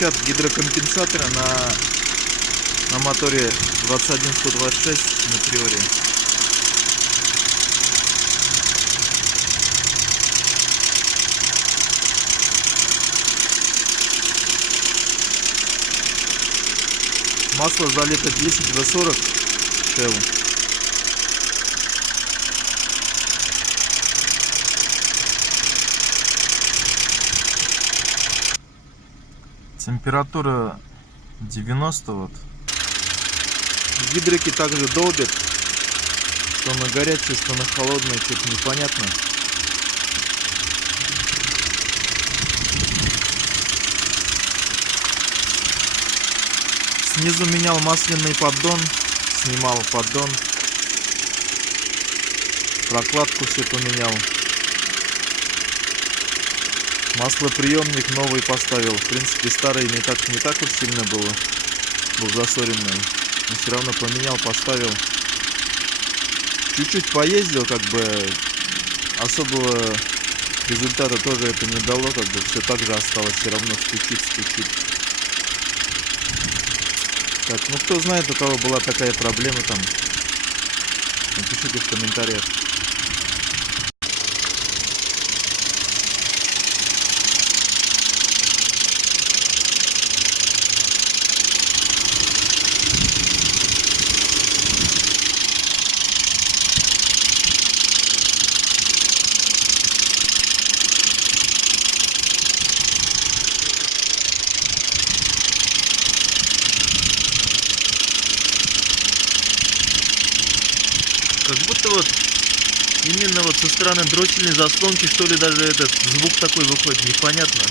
стучат гидрокомпенсаторы на моторе 21126 на Приоре. Масло залито 10 В40 Shell. Температура 90 вот. Гидрики также долбят, что на горячую, что на холодную, что-то непонятно. Снизу менял масляный поддон, снимал поддон, прокладку все поменял. Маслоприемник новый поставил. В принципе, старый не так уж сильно был засоренный. Но все равно поменял, поставил. Чуть-чуть поездил, как бы особого результата тоже это не дало, как бы все так же осталось, все равно стучит. Так, ну кто знает, у кого была такая проблема там, напишите в комментариях. Как будто вот именно вот со стороны дроссельной заслонки, что ли, даже этот звук такой выходит, непонятно.